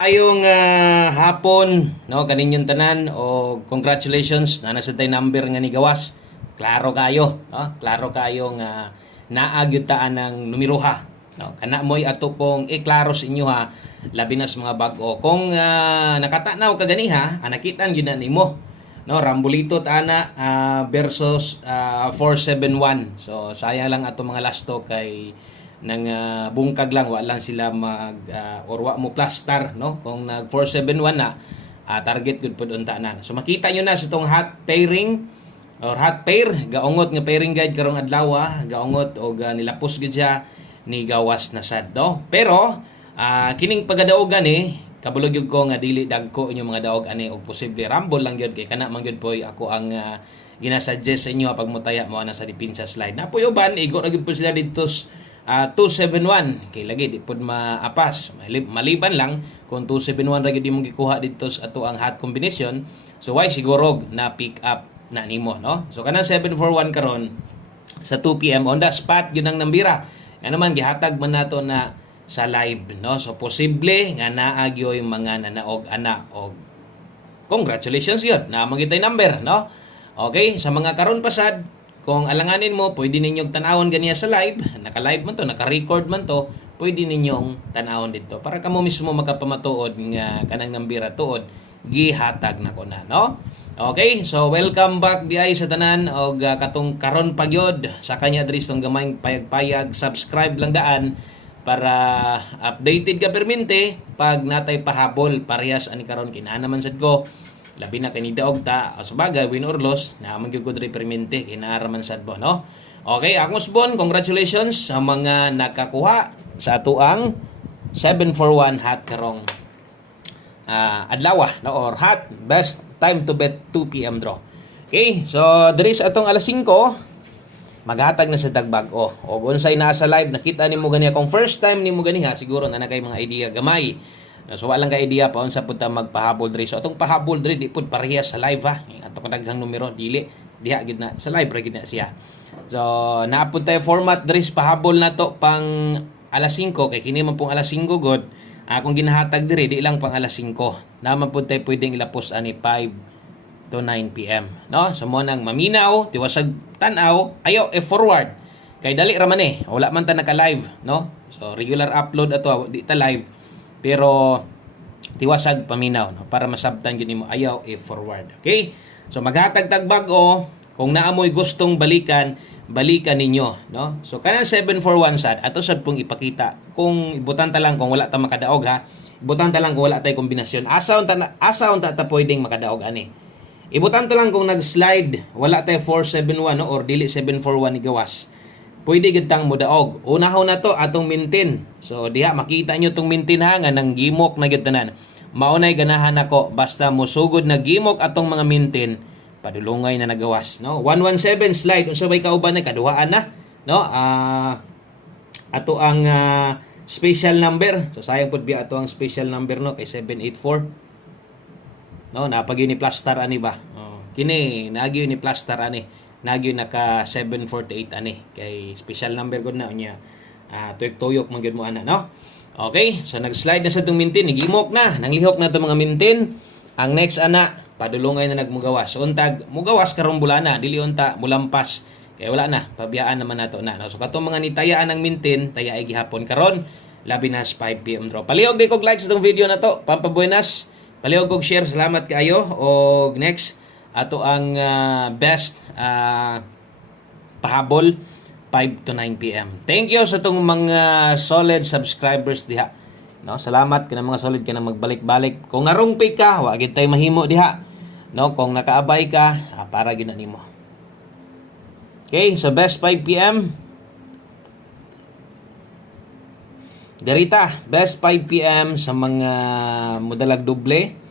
Ayong hapon no kaninyong tanan o congratulations na nasa tay number nga ni gawas. Klaro kayo, no? Klaro kayo nga naag taan ng numeroha, no? Kana moy ato pong iklaro sa inyo ha, labi na sa mga bag-o. Kung nakatanaw ka gani ha, nakitan gyud na nimo. No, Rambulito ana versus 471. So sayang lang ato mga lasto kay nang bungkag lang wa lang sila mag or wa mo plaster no kung nag 471 na target good pud unta na. So makita nyo na sa tong hot pairing or hot pair gaungot nga pairing guide karong adlaw gaungot og nilapos gid siya ni gawas na sad no. Pero kining pagadaogan kabulog gyud ko nga dili dagko inyo mga daog ani og posible rumble lang gyud kay kana man gyud poy ako ang ginasuggest sa inyo pag motaya mo na sa dipinsa slide. Napoy uban igo ra gyud po sila dito 271 kay lagi di pud maapas maliban lang kung 271 ra gyud imong gikuha dito sa ato ang hot combination. So why siguro na pick up na nimo no. So kanang 741 karon sa 2 PM on the spot gyud ang nambira nga naman gihatag man nato na sa live no. So posible nga naa gyud yung mga nanaog ana og congratulations yun na magitay number no. Okay, sa mga karon pasad kung alanganin mo, pwede ninyong tanawon ganiya sa live, naka-live man to, naka-record man to, pwede ninyong tanawon dito para kamo mismo makapamatuod nga kanang nambira tuod gihatag na ko na no. Okay, so welcome back diay sa tanan og katong karon pagyod sa kanya diri tong gamayng payag-payag, subscribe lang daan para updated ka permente pag natay pahabol parehas ani karon kinahanglan naman sad ko labi na kay ni daog ta sa bagay win or loss na magyugod ri permente kinahanglan sad bo no. Okay, Agnos Bon, congratulations sa mga nakakuha sa ato ang 741 hot karong adlaw no or hot best time to bet 2 PM draw. Okay, so diri sa atong alas 5 maghatag na sa dagbag o unsay naa sa live nakita nimo ganiya kung first time nimo ganiha siguro na kay mga idea gamay. So wala ka idea pa unsa pud ta magpahabol diri. So atong pahabol diri di pud parehas sa live ato kadaghang numero dili diha gid na sa live ra gid na siya. So naapod tay format diri sa pahabol nato pang alas 5 kay kini man pong alas 5 god. Akong ginahatag diri di lang pang alas 5. Naman pud tay pwedeng ilapos ani 5 to 9 PM no. So mo nang maminaw tiwasag tan-aw ayo forward kay dali ra man wala man ta naka live no. So regular upload ato di ta live pero tiwasag paminaw no para masabtan gyud nimo ayaw forward. Okay, so maghatag tag bag-o kung naamoy gustong balikan ninyo no. So kanang 741 sad ato sad pong ipakita kung ibutan ta lang kung wala ta makadaog ibutan ta lang kung wala tay kombinasyon asa unta ta pwedeng makadaog ani. Ibutan ta lang kung nag-slide wala tay 471 no or dili 741 ni gawas. Pwede gid tang modaog. Unahon na to atong mintin. So diha makita nyo tong mintin nga nang gimok na gid tanan. Maunay ganahan ako basta mosugod na gimok atong mga mintin padulungay na nagawas no. 117 slide unsa bay kauban na kaduhaan na no. Ato ang special number. So sayang pud biya ato ang special number no kay 784. No napagyo ni plaster ani ba. Kini nagyo ni plaster ani. Nagyo naka 748 ani kay special number gud na unya tuyok-tuyok man gyud mo ana no. Okay, so nag-slide na sa tong mintin nigimok na nanglihok na to mga mintin. Ang next ana padulongay na nagmugawas so untag mugawas karong bulana dili unta mulampas kay wala na pabiyaan naman nato na no? So katong mga nitayaan ng mintin taya ay gihapon karon labi na 5 PM draw. Palihog di kog like sa tong video na to pampabuenas palihog kog share salamat kaayo og next ato ang best pahabol 5 to 9 PM. Thank you sa tong mga solid subscribers diha. No, salamat kana mga solid kana magbalik-balik. Kung ngarong pay ka, wa gid tay mahimo diha. No, kung nakaabay ka, para gid na nimo. Okay, so best 5 PM. Garita, best 5 PM sa mga modalag doble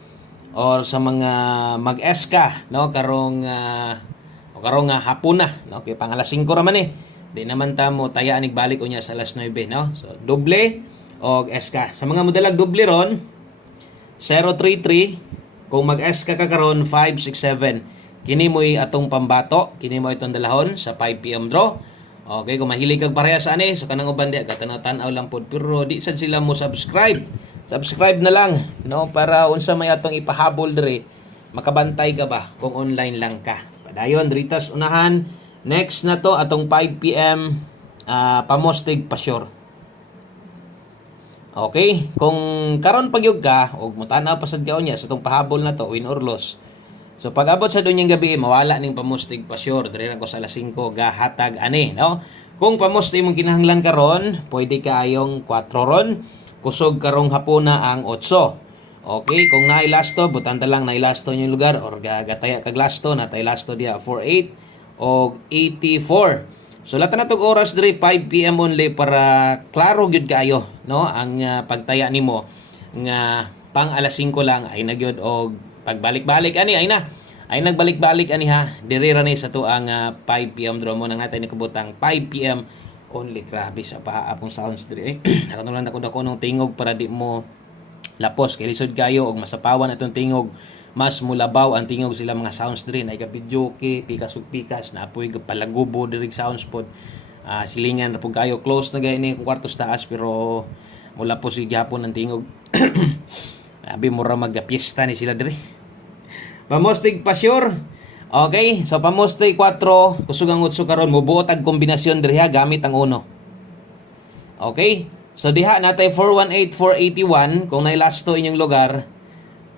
or sa mga mag-eska no karong hapon na no kay pang alas 5 ra man di naman ta mo tayaan balik unya sa alas 9 no. So doble og eska sa mga modalag doble ron 033 kung mag-eska ka karon 567 kini mo'y atong pambato kini mo itong dalahon sa 5 PM draw. Okay, kung mahilig kag parehas ani so kanang uban di katanaw-tanaw lang pod pero di sad sila mo subscribe subscribe na lang, no, para unsa may atong ipahabol dire makabantay ka ba kung online lang ka. Padayon dritas unahan. Next na to atong 5 PM pamostig pasyor. Okay, kung karon pagyug ka og mutanaw pasad ka unya sa tong pahabol na to win or loss. So pag abot sa dunyang gabi mawala ning pamostig pasyor dire na ko sa alas 5 gahatag ani, no? Kung pamostig mong kinahanglan karon, pwede kayong 4 ron, kusog karong hapuna ang 8. Okay, kung naay lasto, butanta lang naay lasto yung lugar or gataya kag lasto, natay lasto diha 48 o 84. So lahat na tong oras diri 5 PM only para klaro gyud kayo, no? Ang pagtaya nimo nga pang alas 5 lang ay nagyod og pagbalik-balik ani ay na. Ay nagbalik-balik ani ha. Diri ra ni sa tuang 5 PM dro mo nang natay ni kabutang 5 PM only. Grabe sa paapong sounds diri. Ako lang dako nung tingog para di mo lapos kay lisod kayo og masapawan atong tingog, mas mulabaw ang tingog sila mga sounds diri na video kay pikas ug pikas na apoy palagubo diri sounds pod. Silingan ra pud kayo close na gay ni kwartos taas pero mula po si gyapon ang tingog. Abi mura magpiesta ni sila diri. Pamostig pasyor. Okay, so pamostig 4 kusog ang 8 karon mubuot ag kombinasyon diri ha gamit ang 1. Okay? So diha natay 418, 481 kung nailasto inyong lugar.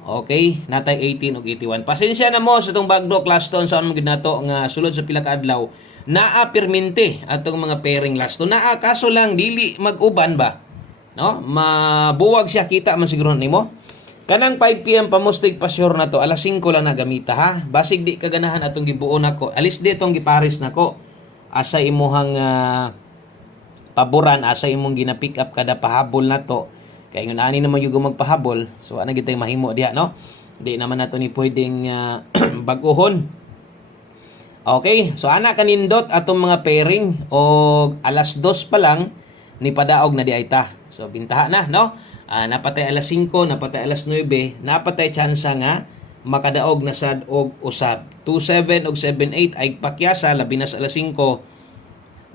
Okay, natay 18 ug 81. Pasensya na mo sa tong bagdo class ton saan mo gid nato nga sulod sa pila ka adlaw. Naa permente atong mga pairing lasto. Naa kaso lang dili mag-uban ba. No? Mabuwag siya kita man siguro nimo. Kanang 5 PM pamostig pasyor na to alas 5 lang na gamita ha. Basig di kaganahan atong gibuon nako. Alis di tong giparis nako. Asa imuhang paboran, asa imong gina-pick up kada pahabol na to. Kay ngun ani naman yung magpahabol. So ana gitay mahimo diha no. Di naman nato ni pwedeng bag-ohon. Okay, so ana kanindot atong mga pairing og alas 2 pa lang ni padaog na di ay ta. So bintaha na no. Napatay alas 5, napatay alas 9, napatay tsansa nga makadaog na sad og usab. 27 og 78 ay pakyasa labi na sa alas 5.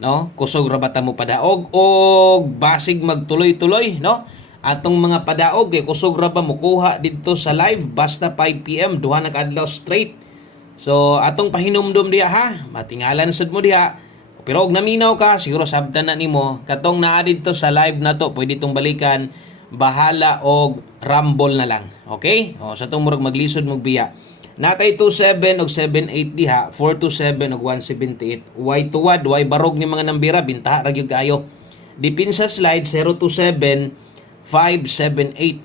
No? Kusog ra bata mo padaog og basig magtuloy-tuloy, no? Atong mga padaog kay kusog ra ba mukuha didto sa live basta 5 PM duha na ka adlaw straight. So atong pahinumdom diha ha, matingalan sad mo diha. Pero og naminaw ka, siguro sabtan na nimo katong naa didto sa live na to, pwede tong balikan. Bahala og rumble na lang. Okay? O sa tong murag maglisod mog biya. Natay 27 og 78 diha, 427 og 178. Why tuwad, why barog ni mga nambira, bintaha ra gyud kayo. Dipinsa slide 027 578.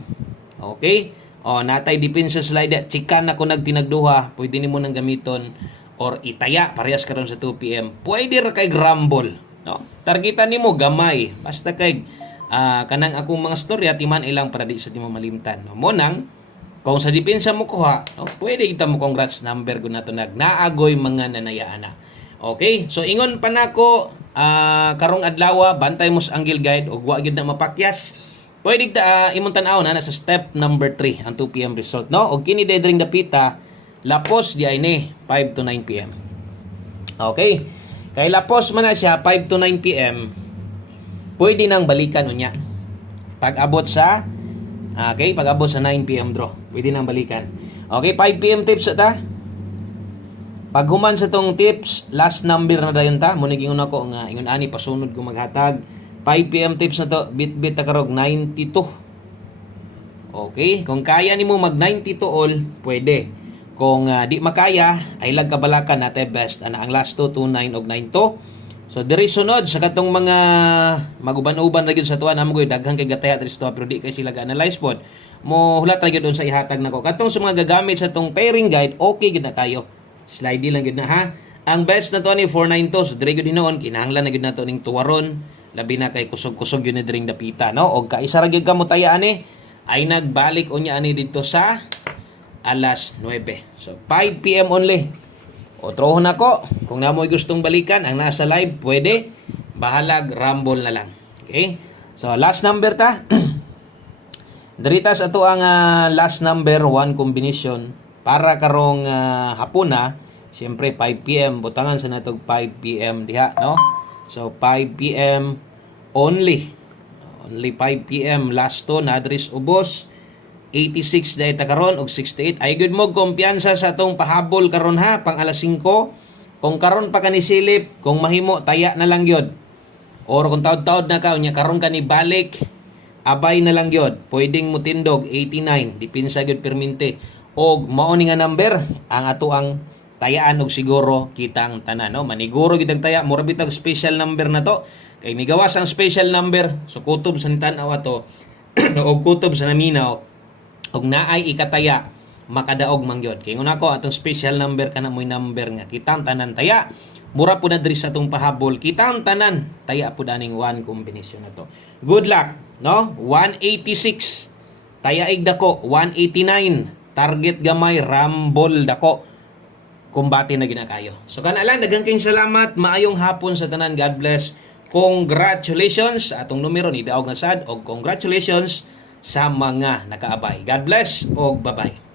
Okay? O natay dipinsa slide chikan na ko nagtinagduha, pwede nimo nang gamiton or itaya parehas karon sa 2 PM. Pwede ra kay rumble, no? Targetan nimo gamay, basta kay kanang akong mga storya timan ilang para di sa timo malimtan. No? Monang kung sa depensa mo kuha, no? Pwede kita mo congrats number ko nato naagoy mga nanayaana. Okay? So ingon pa nako karong adlaw bantay mo sa angle guide og wa gyud na mapakyas. Pwede ta imong tan-aw na sa step number 3 ang 2 PM result, no? Og kini dedring dapita lapos di ay ni 5 to 9 PM. Okay? Kay lapos man na siya 5 to 9 PM. Pwede nang balikan unya. Pag abot sa pag abot sa 9 PM draw, pwede nang balikan. Okay, 5 PM tips ta. Pag human sa tong tips, last number na dayon ta. Mo gingon ako nga ingon ani pasunod ko maghatag. 5 PM tips na to, bit ta karog 92. Okay, kung kaya nimo mag 92 all, pwede. Kung di makaya, ay lag kabalakan natin best. Ang last 2, 29 og 92. So diri sunod sa katong mga maguban-uban ra gyud sa tuwa namo gyud daghang kay gataya diri sa tuwa pero di kay sila ga-analyze pod. Mo hulat ra gyud sa ihatag nako. Katong sa mga gagamit sa tong pairing guide, okay gyud na kayo. Slide lang gyud na ha. Ang best na to ni 492. So diri gyud hinoon kinahanglan na gyud nato ning tuwaron labi na kay kusog-kusog gyud ni diring dapita, no? Og kaisa ra gyud kamo taya ani ay nagbalik unya ani didto sa alas 9. So 5 PM only. O trohon ako, kung namoy gustong balikan ang nasa live, pwede. Bahalag, rumble na lang. Okay? So last number ta. Diritas ato ang last number 1 combination para karong hapuna. Siyempre 5 PM butangan sa natog 5 PM diha, no? So 5 PM only. Only 5 PM last to na address ubos. 86 dahil ta karon og 68. Ay good mo kumpiyansa sa atong pahabol karon ha pang alas 5. Kung karon pa ka ni silip, kung mahimo taya na lang gyud. Or kung taod-taod na ka unya karon ka ni balik, abay na lang gyud. Pwedeng mo tindog 89 dipinsa gyud permente. Og mao ni nga number ang ato ang tayaan og siguro kitang tanan no. Maniguro gid ang taya, mura bitag special number na to. Kay nigawas ang special number so kutob sa tan-aw ato og kutob sa naminaw og naay ikataya makadaog man gyud. Kay ngunako atong special number kana moy number nga kitang tanan taya. Mura po na diri sa atong pahabol kitang tanan taya po daning one combination na to. Good luck, no? 186 taya ig dako 189 target gamay rambol dako kumbati na ginakayo. So kana lang daghang kayong salamat, maayong hapon sa tanan. God bless. Congratulations atong numero ni daog na sad og congratulations sa mga nakaabay. God bless og bye-bye.